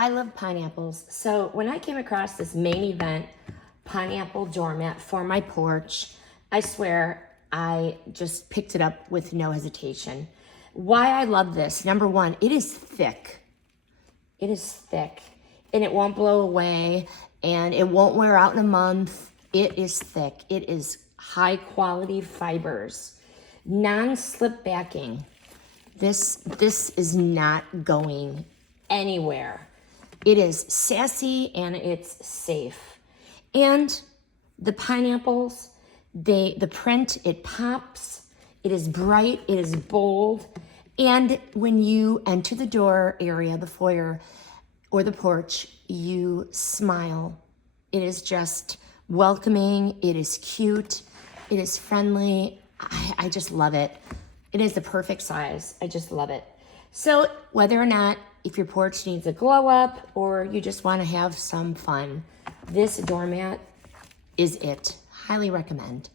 I love pineapples. So when I came across this Main Event pineapple doormat for my porch, I swear I just picked it up with no hesitation. Why I love this, number one, it is thick. It is thick and it won't blow away and it won't wear out in a month. It is thick. It is high quality fibers, non-slip backing. This is not going anywhere. It is sassy and it's safe. And the pineapples, the print, it pops. It is bright, it is bold. And when you enter the door area, the foyer or the porch, you smile. It is just welcoming, it is cute, it is friendly. I just love it. It is the perfect size. I just love it. So whether or not, if your porch needs a glow up or you just want to have some fun, this doormat is it. Highly recommend.